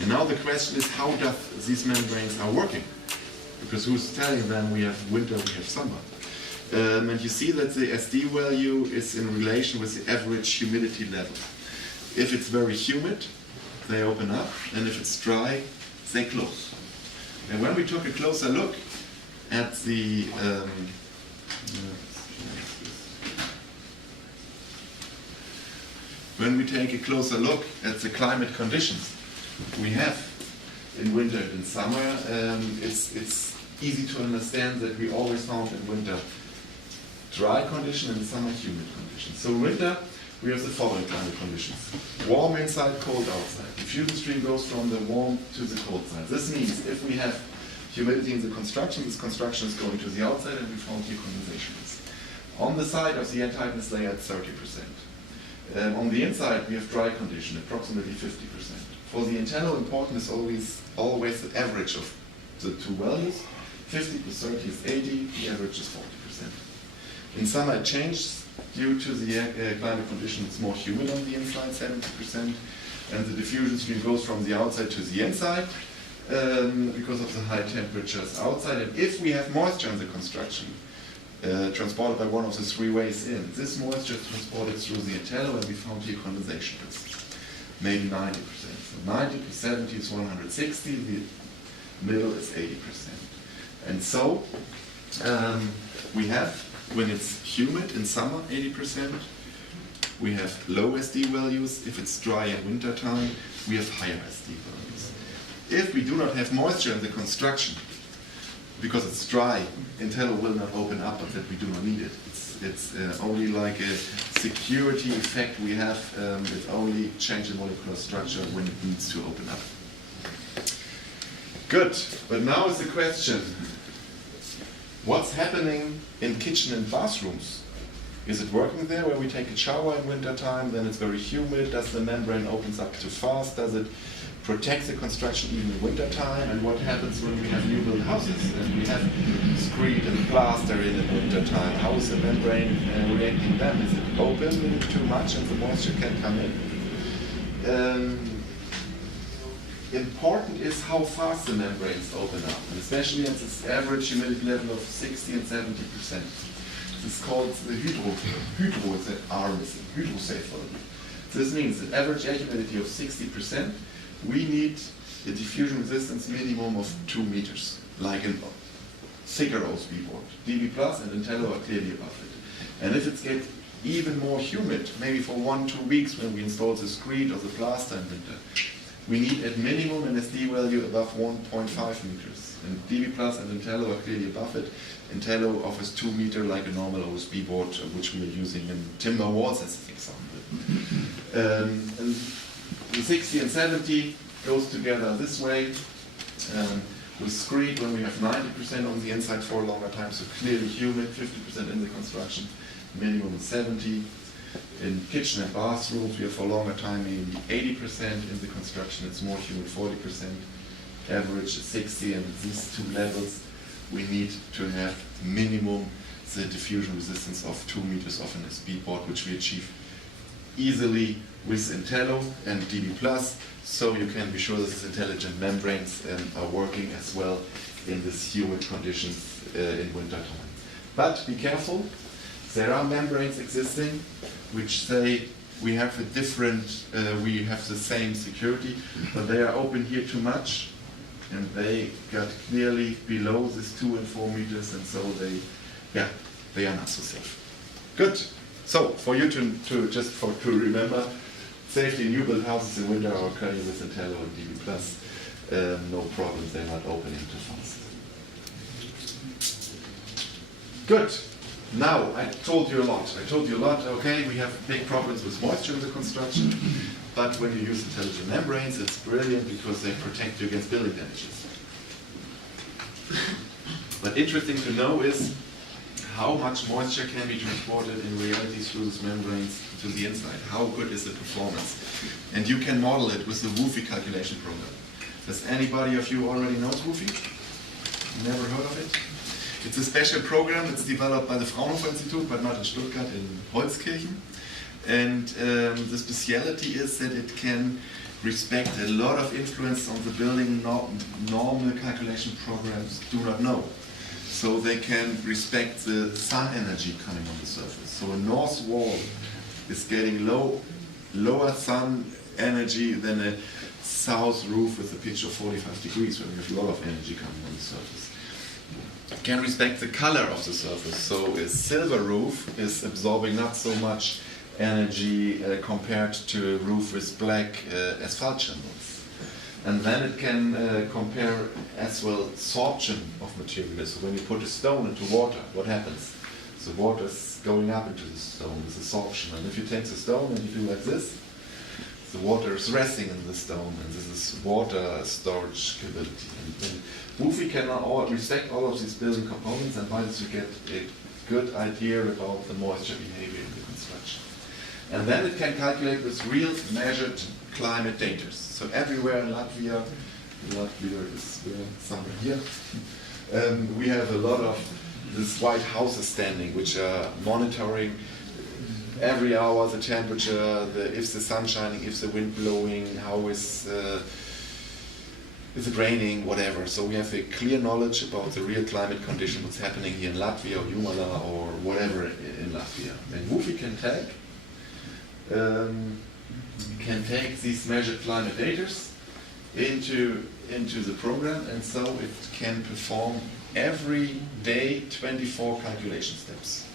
And now the question is, how does these membranes are working? Because who's telling them we have winter, we have summer? And you see that the SD value is in relation with the average humidity level. If it's very humid, they open up, and if it's dry, they close. And when we took a closer look at the when we take a closer look at the climate conditions we have in winter and in summer, it's easy to understand that we always found in winter dry condition and in summer humid conditions. So winter, we have the following climate conditions. Warm inside, cold outside. The diffusion stream goes from the warm to the cold side. This means if we have humidity in the construction, this construction is going to the outside, and we found here condensation is. On the side of the air tightness layer at 30%. On the inside, we have dry condition, approximately 50%. For the Intello, important is always the average of the two values. 50 plus 30 is 80, the average is 40%. In summer, it changes due to the climate condition. It's more humid on the inside, 70%, and the diffusion stream goes from the outside to the inside because of the high temperatures outside. And if we have moisture in the construction, transported by one of the three ways in, this moisture is transported through the Intello, and we found here condensation is maybe 90%. So 90 plus 70 is 160, the middle is 80%. And so we have, when it's humid in summer, 80%, we have low SD values. If it's dry in winter time, we have higher SD values. If we do not have moisture in the construction, because it's dry, Intello will not open up, but that we do not need it. It's only like a security effect we have. It only changes the molecular structure when it needs to open up. Good, but now is the question, what's happening in kitchen and bathrooms? Is it working there where we take a shower in winter time, then it's very humid? Does the membrane opens up too fast? Does it protect the construction even in winter time? And what happens when we have new built houses and we have screed and plaster in winter time? How is the membrane reacting then? Is it open too much and the moisture can come in? Important is how fast the membranes open up, and especially at this average humidity level of 60 and 70%. This is called the hydrosafe volume. This means that average air humidity of 60%, we need a diffusion resistance minimum of 2 meters, like a thicker OSB board. DB Plus and Intello are clearly above it. And if it gets even more humid, maybe for 1-2 weeks when we install the screed or the plaster in winter, we need at minimum an SD value above 1.5 meters. And DB Plus and Intello are clearly above it. Intello offers 2 meters like a normal OSB board, which we are using in timber walls as an example. And the 60 and 70 goes together this way. With screed, when we have 90% on the inside for a longer time, so clearly humid, 50% in the construction, minimum 70. In kitchen and bathrooms, we have for a longer time maybe 80%. In the construction, it's more humid, 40%. Average is 60, and at these two levels, we need to have minimum the diffusion resistance of 2 meters of an SB board, which we achieve easily with Intello and DB+, so you can be sure that these intelligent membranes are working as well in these humid conditions in winter time. But be careful, there are membranes existing which say we have a different, we have the same security, but they are open here too much, and they got clearly below this 2 and 4 meters, and so they are not so safe. Good. So for you to remember, safely new built houses in winter are occurring with Intello and DB+. No problem, they're not opening too fast. Good. Now, I told you a lot. Okay, we have big problems with moisture in the construction, but when you use intelligent membranes, it's brilliant because they protect you against building damages. But interesting to know is how much moisture can be transported in reality through these membranes to the inside. How good is the performance? And you can model it with the būvfizikas calculation program. Does anybody of you already know būvfizikas? Never heard of it? It's a special program. It's developed by the Fraunhofer Institute, but not in Stuttgart, in Holzkirchen. And the speciality is that it can respect a lot of influence on the building normal calculation programs do not know. So they can respect the sun energy coming on the surface. So a north wall is getting lower sun energy than a south roof with a pitch of 45 degrees, where we have a lot of energy coming on the surface. Can respect the color of the surface. So a silver roof is absorbing not so much energy compared to a roof with black asphalt shingles. And then it can compare as well sorption of materials. So when you put a stone into water, what happens? The water is going up into the stone, this is sorption. And if you take the stone and you do like this, the water is resting in the stone, and this is water storage capability. And būvfi can respect all of these building components, and by this you get a good idea about the moisture behavior in the construction. And then it can calculate with real measured climate data. So everywhere in Latvia is somewhere here, we have a lot of these white houses standing, which are monitoring every hour the temperature, if the sun shining, if the wind blowing, how is it raining, whatever. So we have a clear knowledge about the real climate condition, what's happening here in Latvia or Jumala or whatever in Latvia. And būvfi can take these measured climate data into the program, and so it can perform every day 24 calculation steps.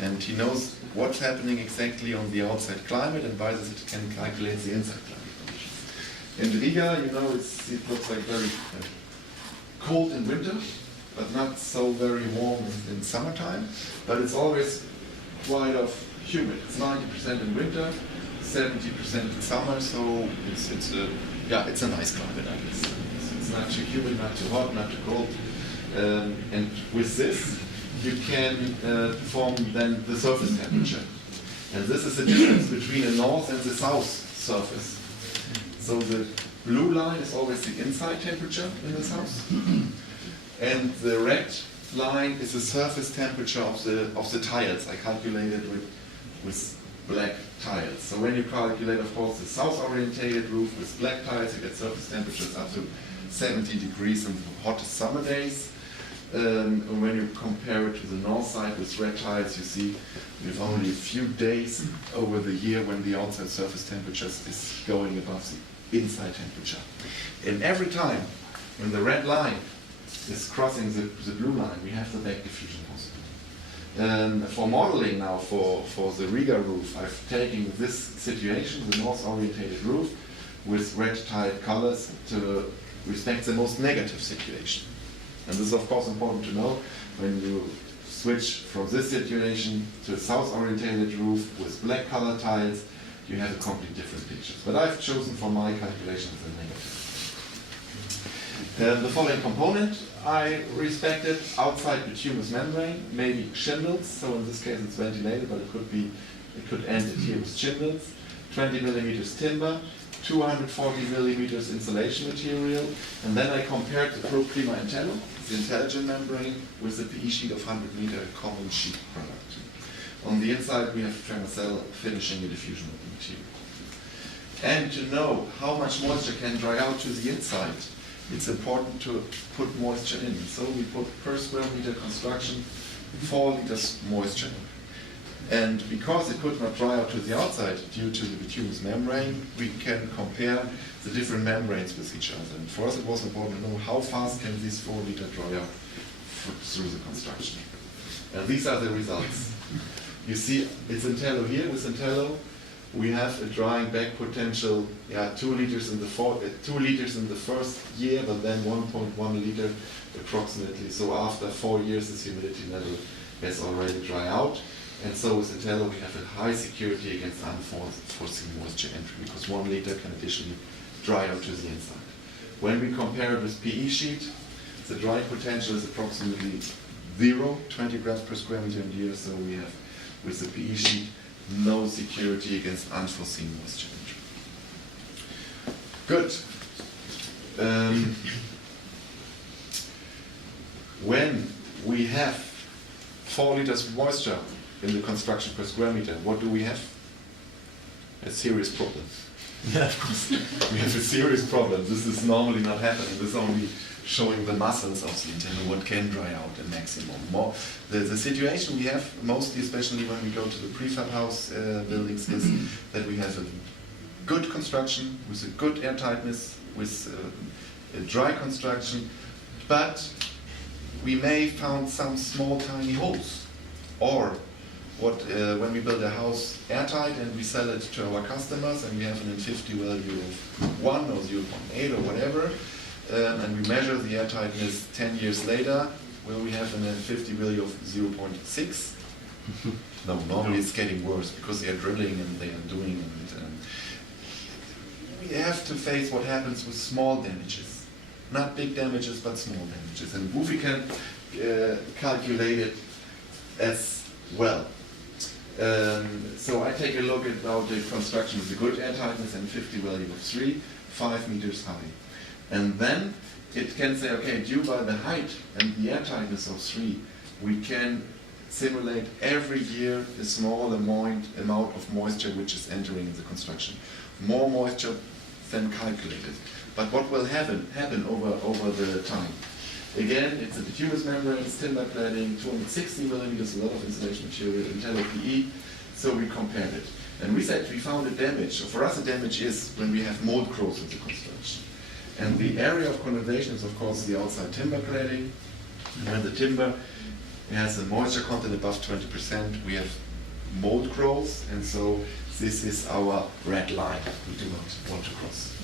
And he knows what's happening exactly on the outside climate, and by this it can calculate the inside climate conditions. In Riga, it looks like very cold in winter, but not so very warm in summertime. But it's always quite humid. It's 90% in winter, 70% in summer, so it's a nice climate, I guess. It's not too humid, not too hot, not too cold. And with this, you can perform then the surface temperature. And this is the difference between a north and the south surface. So the blue line is always the inside temperature in the south. And the red line is the surface temperature of the tiles. I calculated with black tiles. So when you calculate, of course, the south-orientated roof with black tiles, you get surface temperatures up to 70 degrees in the hottest summer days. And when you compare it to the north side with red tiles, you see we have only a few days over the year when the outside surface temperature is going above the inside temperature. And every time when the red line is crossing the blue line, we have the back diffusion possible. For modeling now for the Riga roof, I've taken this situation, the north-orientated roof, with red tile colors to respect the most negative situation. And this is of course important to know when you switch from this situation to a south-orientated roof with black color tiles, you have a completely different picture. But I've chosen for my calculations the negative. The following component I respected: outside bituminous membrane, maybe shingles, so in this case it's ventilated, but it could end it here with shingles, 20 millimeters timber, 240 millimeters insulation material, and then I compared the ProClima Intello, the intelligent membrane, with the PE sheet of 100 meter common sheet product. On the inside we have Fermacell finishing and diffusion of the material. And to know how much moisture can dry out to the inside, it's important to put moisture in. So we put per square meter construction 4 liters moisture in. And because it could not dry out to the outside due to the bituminous membrane, we can compare the different membranes with each other. And for us it was important to know how fast can these 4 liters dry out through the construction. And these are the results. You see, it's Intello here. With Intello, we have a drying back potential, 2 liters in the 2 liters in the first year, but then 1.1 liter approximately. So after 4 years, this humidity level has already dried out. And so with Intello, we have a high security against unforeseen moisture entry, because 1 liter can additionally dry out to the inside. When we compare it with PE sheet, the drying potential is approximately 0, 20 grams per square meter in year. So we have, with the PE sheet, no security against unforeseen moisture entry. Good. When we have 4 liters of moisture in the construction per square meter, what do we have? A serious problem. Yeah, of course. We have a serious problem. This is normally not happening. This is only showing the muscles of the Intello, what can dry out a maximum. The situation we have, mostly, especially when we go to the prefab house buildings, is that we have a good construction with a good airtightness, with a dry construction, but we may found some small tiny holes. Or when we build a house airtight and we sell it to our customers and we have an N50 value of 1 or 0.8 or whatever, and we measure the airtightness 10 years later, will we have an N50 value of 0.6? No, normally it's getting worse because they are drilling and they are doing, and we have to face what happens with small damages. Not big damages, but small damages. And Wufi can calculate it as well. So I take a look at now the construction with a good airtightness and 50 value of 3, 5 meters high. And then it can say, okay, due by the height and the airtightness of 3, we can simulate every year a small amount of moisture which is entering the construction. More moisture than calculated. But what will happen over the time? Again, it's a bituminous membrane, it's timber cladding, 260 millimeters, a lot of insulation material, Intello PE, so we compared it. And we said we found a damage. So for us a damage is when we have mold growth in the construction. And the area of condensation is of course the outside timber cladding. And when the timber has a moisture content above 20%, we have mold growth, and so this is our red line we do not want to cross.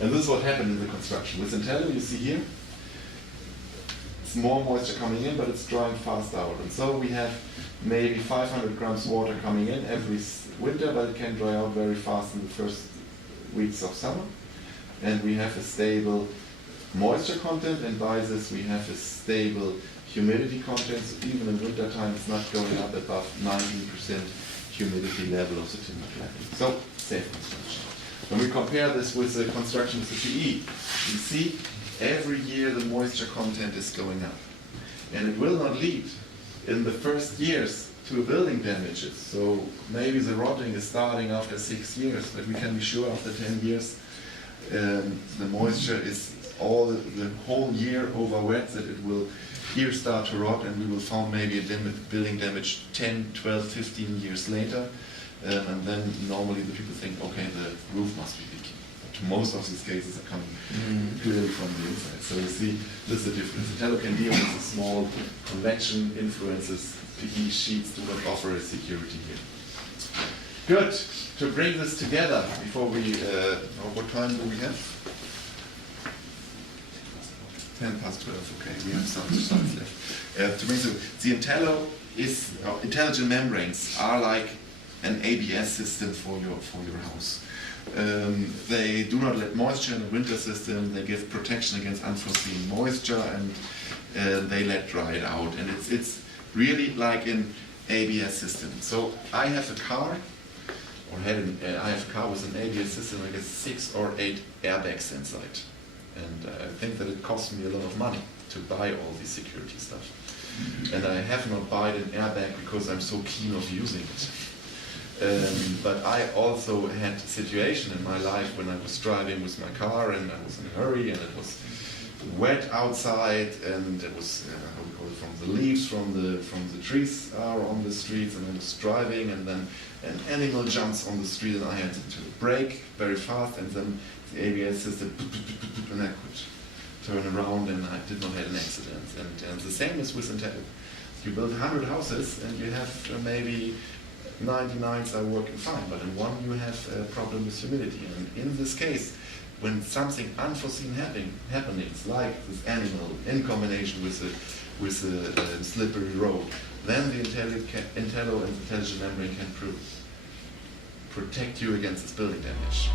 And this is what happened in the construction. With Intello, you see here, it's more moisture coming in, but it's drying fast out. And so we have maybe 500 grams water coming in every winter, but it can dry out very fast in the first weeks of summer. And we have a stable moisture content, and by this we have a stable humidity content. So even in winter time, it's not going up above 19% humidity level of the timber cladding. So safe construction. When we compare this with the construction with the PE, you see every year the moisture content is going up. And it will not lead in the first years to building damages. So maybe the rotting is starting after 6 years, but we can be sure after 10 years the moisture is the whole year over wet, that it will here start to rot, and we will find maybe a building damage 10, 12, 15 years later. And then normally the people think, okay, the roof must be leaking. But most of these cases are coming clearly from the inside. So you see, this is the difference. Intello can deal with the small convection influences. PE sheets do not offer a security here. Good. To bring this together, before we, what time do we have? 10 past 12, okay, we have some slides left. To bring the Intello is, intelligent membranes are like an ABS system for your house. They do not let moisture in the winter system, they give protection against unforeseen moisture, and they let dry it out. And it's really like an ABS system. So I have a car, I have a car with an ABS system, I guess 6 or 8 airbags inside. And I think that it cost me a lot of money to buy all this security stuff. And I have not bought an airbag because I'm so keen of using it. But I also had a situation in my life when I was driving with my car and I was in a hurry and it was wet outside and it was, how we call it, from the leaves from the trees are on the streets, and I was driving and then an animal jumps on the street and I had to brake very fast, and then the ABS system, and I could turn around and I did not have an accident. And the same is with Intello. You build 100 houses and you have maybe 99s are working fine, but in one you have a problem with humidity. And in this case, when something unforeseen happenings like this animal in combination with a slippery road, then the Intello and the intelligent membrane can protect you against this building damage.